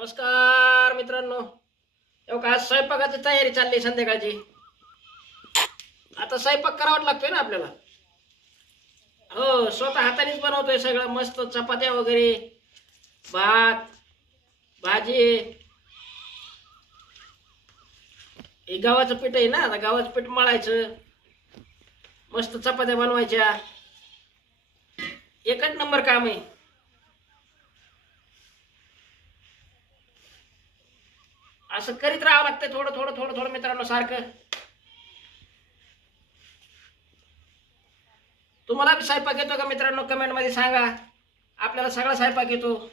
नमस्कार मित्रांनो. एवढं आज स्वयंपाकाची तयारी चालली संध्याकाळची. आता स्वयंपाक करावाच लागतोय ना आपल्याला. हो स्वतः हातानेच बनवतोय सगळं मस्त चपात्या वगैरे भात भाजी. हे गावाचं पीठ आहे ना आता गावाचं पीठ मळायचं. मस्त चपात्या बनवायच्या. एकच नंबर काम आहे. असं करीत राहावं लागतं थोडं थोडं थोडं थोडं मित्रांनो सारखं. तुम्हाला बी स्वयंपाक येतो का मित्रांनो? कमेंटमध्ये सांगा. आपल्याला सगळा स्वयंपाक येतो.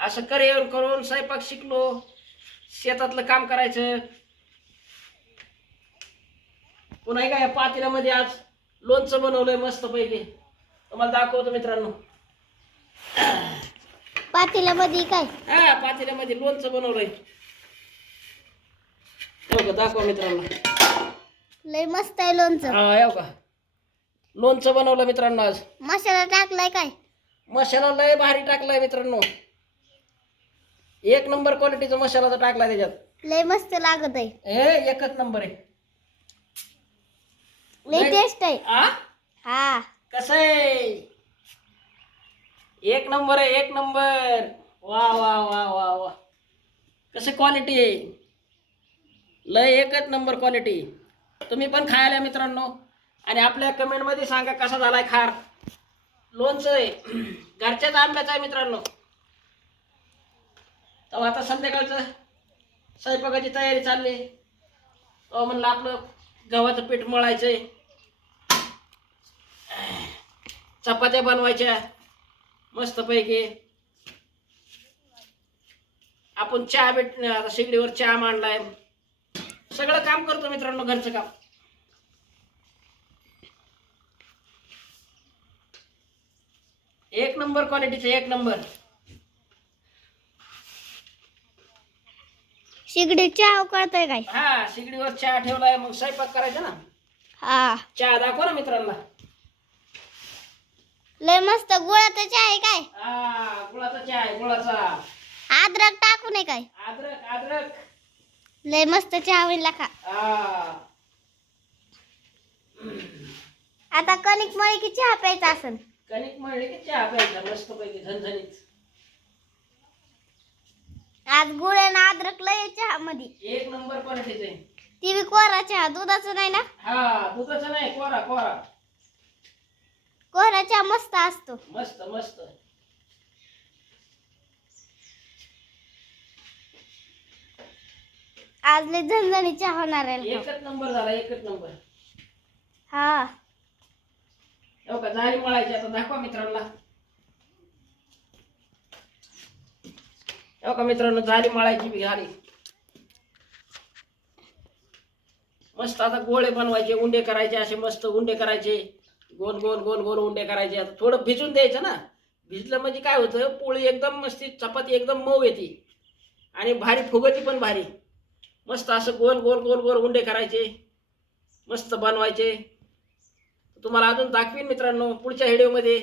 असं करिअर करून स्वयंपाक शिकलो. शेतातलं काम करायचं. पुन्हा हे काय या पातेल्यामध्ये आज लोणचं बनवलंय मस्त पैकी. तुम्हाला दाखवतो मित्रांनो. पातेल्यामध्ये काय? हा पातेल्यामध्ये लोणचं बनवलंय. हो का दाखवा मित्रांनो. लय मस्त आहे लोणचं. हा येऊ का? लोणचं बनवलं मित्रांनो आज. मसाला टाकलाय काय? मसाला लय भारी टाकलाय मित्रांनो. एक नंबर क्वालिटीचा मसाला तर टाकलाय त्याच्यात. लय मस्त लागत आहे. हे एकच नंबर आहे. लय टेस्ट आहे. आ? हा. कसं आहे? एक नंबर आहे एक नंबर. वा वा वा वा वा. कसं क्वालिटी आहे? लय एकच नंबर क्वालिटी तुम्ही पण खायला मित्रांनो. आणि आपल्या कमेंटमध्ये सांगा कसा झालाय खार? लोणचं आहे. घरच्याच आंब्याचं आहे मित्रांनो. तर आता संध्याकाळचं स्वयंपाकाची तयारी चालली तो म्हणलं आपलं गव्हाचं पीठ मळायचं आहे चपात्या बनवायच्या. मस्तपैकी. आपण चहा भेट आता शेगडीवर चहा मांडलाय. सगळं काम करतो मित्रांनो घरचं काम. एक नंबर क्वालिटीचं एक नंबर. शिगडी चहा कळतोय काय? हा शेगडीवर चहा ठेवलाय मग स्वयंपाक करायचा ना? हा. चहा दाखव ना मित्रांना. लय मस्त गुळाचा चहा आहे काय? गुळाचा चहा आहे गुळाचा. अद्रक टाकू नये काय? अद्रक अद्रक. लय मस्त चहा होईल खा हा. आता कणिक मळी की चहा प्यायचा असेल कणिक मळली की चहा प्यायचा मस्त पैकी झणझणीत. आज गुळ आणि अद्रक लय चहा मध्ये एक नंबर क्वालिटीचे ती बी कोरा चहा दुधाचं नाही ना? हा दुधाचा नाही कोरा कोरा. कोरा चहा मस्त असतो. मस्त मस्त. आज लय झणझणी चहा होणार आहे एकच नंबर झाला एकच नंबर. हा. हो का झाली मळायची. आता दाखवा मित्रांना. हो का मित्रांनो झाली मळायची बी झाली. मस्त आता गोळे बनवायचे उंडे करायचे असे मस्त उंडे करायचे. गोल गोल गोल गोल उंडे करायचे. आता थोडं भिजून द्यायचं ना. भिजलं म्हणजे काय होतं पोळी एकदम मस्ती चपाती एकदम मऊ येते. आणि भारी फुगती पण भारी. मस्त असं गोल गोल गोल गोल उंडे करायचे. मस्त बनवायचे. तुम्हाला अजून दाखवीन मित्रांनो पुढच्या व्हिडिओमध्ये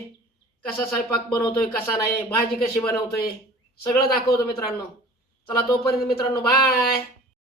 कसा स्वयंपाक बनवतोय कसा नाही भाजी कशी बनवतोय सगळं दाखवतो मित्रांनो. चला तोपर्यंत मित्रांनो बाय